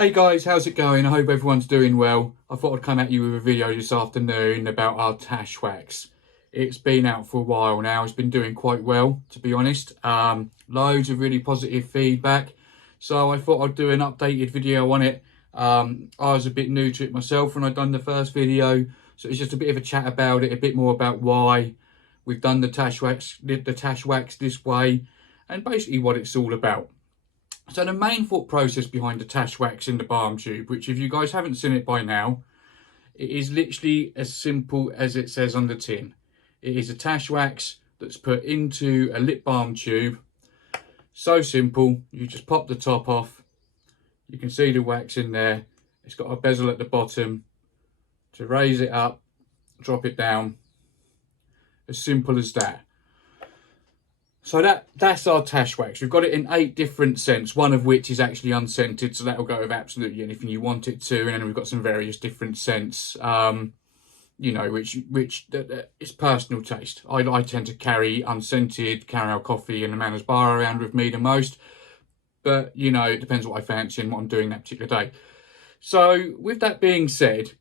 Hey guys, how's it going? I hope everyone's doing well. I thought I'd come at you with a video this afternoon about our Tash Wax. It's been out for a while now. It's been doing quite well, to be honest. Loads of really positive feedback. So I thought I'd do an updated video on it. I was a bit new to it myself when I'd done the first video. So it's just a bit of a chat about it, a bit more about why we've done the Tash Wax this way, and basically what it's all about. So the main thought process behind the Tash Wax in the balm tube, which if you guys haven't seen it by now, it is literally as simple as it says on the tin. It is a Tash Wax that's put into a lip balm tube. So simple, you just pop the top off. You can see the wax in there. It's got a bezel at the bottom to raise it up, drop it down. As simple as that. So that's our Tash Wax. We've got it in 8 different scents, one of which is actually unscented, so that'll go with absolutely anything you want it to. And then we've got some various different scents, you know, which it's personal taste. I tend to carry unscented caramel coffee and a Manners bar around with me the most, but you know, it depends what I fancy and what I'm doing that particular day. So with that being said,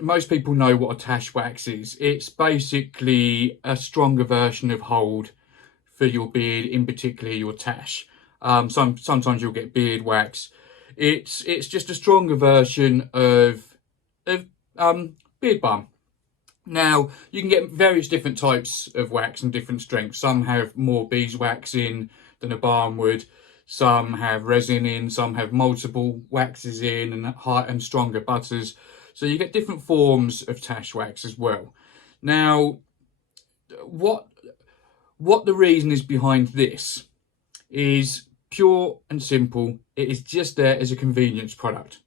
most people know what a Tash Wax is. It's basically a stronger version of Hold for your beard, in particular your tash. Sometimes you'll get beard wax. It's just a stronger version of beard balm. Now you can get various different types of wax and different strengths. Some have more beeswax in than a balm would. Some have resin in. Some have multiple waxes in and stronger butters. So you get different forms of Tash Wax as well. Now, what the reason is behind this is pure and simple. It is just there as a convenience product.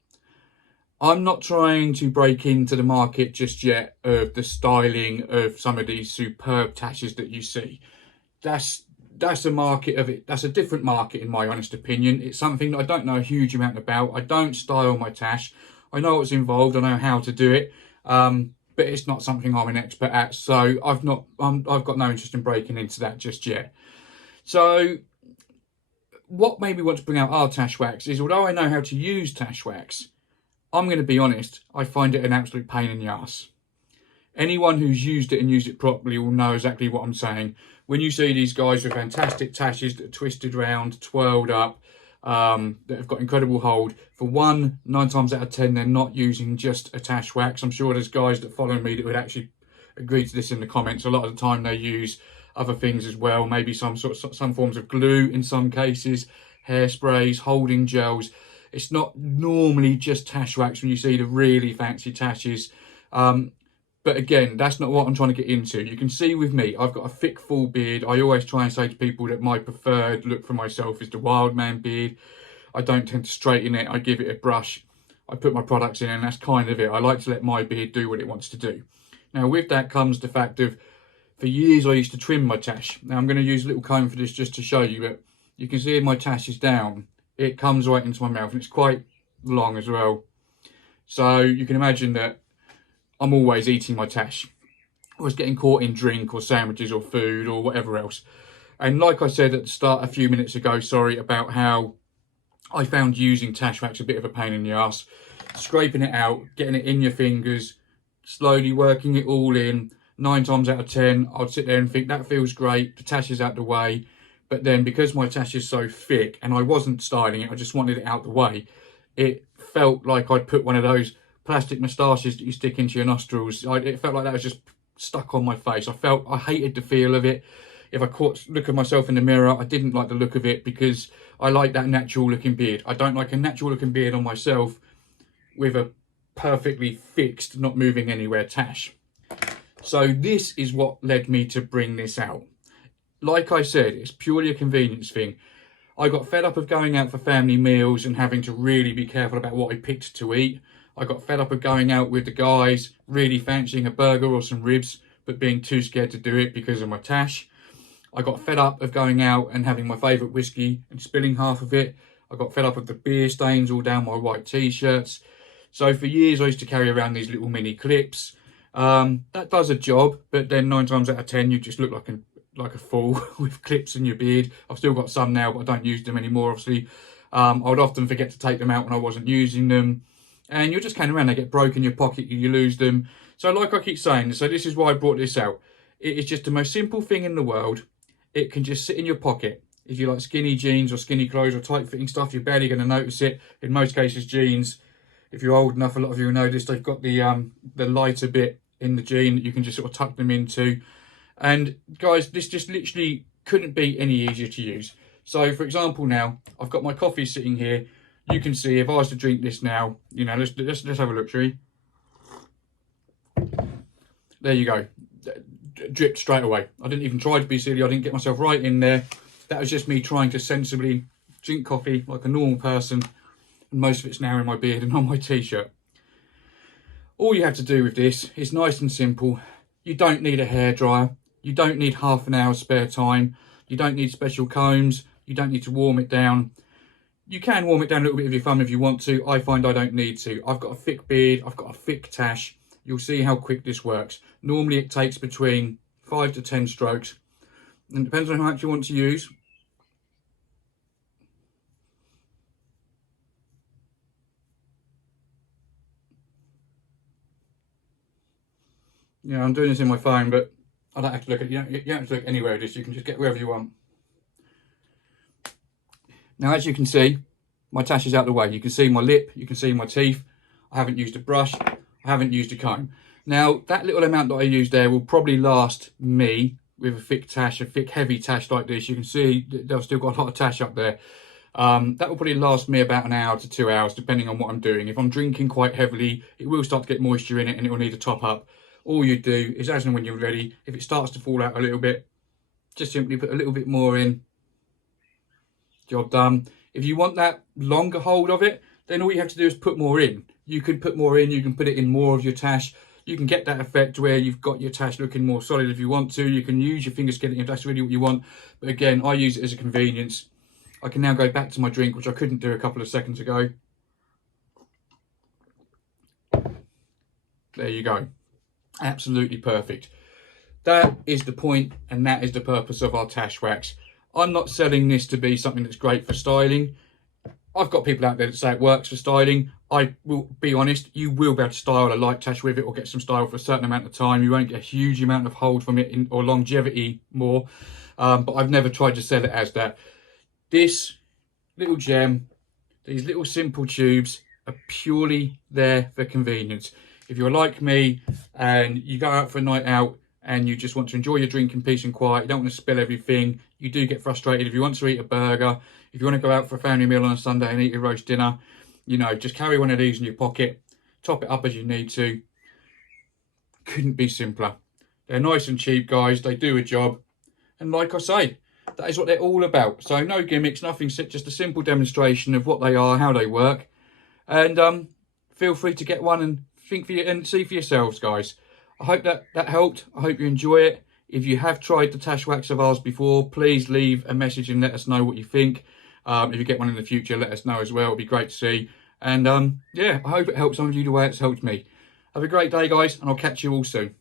I'm not trying to break into the market just yet of the styling of some of these superb tashes that you see. That's a market of it. That's a different market in my honest opinion. It's something that I don't know a huge amount about. I don't style my tash. I know what's involved. I know how to do it. But it's not something I'm an expert at, so I've got no interest in breaking into that just yet. So what made me want to bring out our Tash Wax is, although I know how to use Tash Wax, I'm going to be honest, I find it an absolute pain in the arse. Anyone who's used it and used it properly will know exactly what I'm saying. When you see these guys with fantastic tashes that are twisted round, twirled up, that have got incredible hold, for one, 9 times out of 10 they're not using just a Tash Wax. I'm sure there's guys that follow me that would actually agree to this in the comments. A lot of the time they use other things as well, maybe some forms of glue in some cases, hairsprays, holding gels. It's not normally just Tash Wax when you see the really fancy tashes. But again, that's not what I'm trying to get into. You can see with me, I've got a thick, full beard. I always try and say to people that my preferred look for myself is the wild man beard. I don't tend to straighten it. I give it a brush. I put my products in and that's kind of it. I like to let my beard do what it wants to do. Now, with that comes the fact of, for years I used to trim my tash. Now, I'm going to use a little comb for this just to show you, but you can see if my tash is down, it comes right into my mouth and it's quite long as well. So you can imagine that I'm always eating my tash. I was getting caught in drink or sandwiches or food or whatever else. And like I said at the start a few minutes ago, sorry, about how I found using Tash Wax a bit of a pain in the ass. Scraping it out, getting it in your fingers, slowly working it all in. 9 times out of 10, I'd sit there and think that feels great, the tash is out the way. But then because my tash is so thick and I wasn't styling it, I just wanted it out the way, it felt like I'd put one of those plastic moustaches that you stick into your nostrils. It felt like that was just stuck on my face. I hated the feel of it. If I look at myself in the mirror, I didn't like the look of it because I like that natural looking beard. I don't like a natural looking beard on myself with a perfectly fixed, not moving anywhere tash. So this is what led me to bring this out. Like I said, it's purely a convenience thing. I got fed up of going out for family meals and having to really be careful about what I picked to eat. I got fed up of going out with the guys, really fancying a burger or some ribs, but being too scared to do it because of my tash. I got fed up of going out and having my favourite whiskey and spilling half of it. I got fed up of the beer stains all down my white t-shirts. So for years I used to carry around these little mini clips. That does a job, but then 9 times out of 10 you just look like a fool with clips in your beard. I've still got some now, but I don't use them anymore, obviously. I would often forget to take them out when I wasn't using them. And you're just carrying around, they get broken in your pocket, you lose them. So like I keep saying, so this is why I brought this out. It is just the most simple thing in the world. It can just sit in your pocket. If you like skinny jeans or skinny clothes or tight fitting stuff, you're barely going to notice it. In most cases, jeans, if you're old enough, a lot of you will know this, they've got the lighter bit in the jean that you can just sort of tuck them into. And guys, this just literally couldn't be any easier to use. So for example, now I've got my coffee sitting here. You can see if I was to drink this now, you know, let's have a look, shall we? There you go, dripped straight away. I didn't even try to be silly. I didn't get myself right in there. That was just me trying to sensibly drink coffee like a normal person. And most of it's now in my beard and on my t-shirt. All you have to do with this is nice and simple. You don't need a hairdryer. You don't need half an hour's spare time. You don't need special combs. You don't need to warm it down. You can warm it down a little bit with your thumb if you want to. I find I don't need to. I've got a thick beard. I've got a thick tash. You'll see how quick this works. Normally it takes between 5 to 10 strokes. And it depends on how much you want to use. Yeah, I'm doing this in my phone, but I don't have to look at it. You don't have to look anywhere with this. You can just get wherever you want. Now, as you can see, my tash is out of the way. You can see my lip, you can see my teeth. I haven't used a brush, I haven't used a comb. Now, that little amount that I used there will probably last me with a thick tash, a thick heavy tash like this. You can see they've still got a lot of tash up there. That will probably last me about an hour to 2 hours, depending on what I'm doing. If I'm drinking quite heavily, it will start to get moisture in it and it will need a top up. All you do is, as and when you're ready, if it starts to fall out a little bit, just simply put a little bit more in. Job done. If you want that longer hold of it, then all you have to do is put more in. You can put more in, you can put it in more of your tash. You can get that effect where you've got your tash looking more solid if you want to. You can use your fingers to get it in if that's really what you want. But again, I use it as a convenience. I can now go back to my drink, which I couldn't do a couple of seconds ago. There you go. Absolutely perfect. That is the point, and that is the purpose of our tash wax. I'm not selling this to be something that's great for styling. I've got people out there that say it works for styling. I will be honest, you will be able to style a light tash with it or get some style for a certain amount of time. You won't get a huge amount of hold from it or longevity more. But I've never tried to sell it as that. This little gem, these little simple tubes are purely there for convenience. If you're like me and you go out for a night out and you just want to enjoy your drink in peace and quiet, you don't want to spill everything, you do get frustrated. If you want to eat a burger, if you want to go out for a family meal on a Sunday and eat a roast dinner, you know, just carry one of these in your pocket, top it up as you need to. Couldn't be simpler. They're nice and cheap, guys. They do a job. And like I say, that is what they're all about. So no gimmicks, nothing, just a simple demonstration of what they are, how they work. And feel free to get one and think for you and see for yourselves, guys. I hope that helped. I hope you enjoy it. If you have tried the tash wax of ours before, please leave a message and let us know what you think. If you get one in the future, let us know as well. It'll be great to see. And yeah, I hope it helps some of you the way it's helped me. Have a great day, guys, and I'll catch you all soon.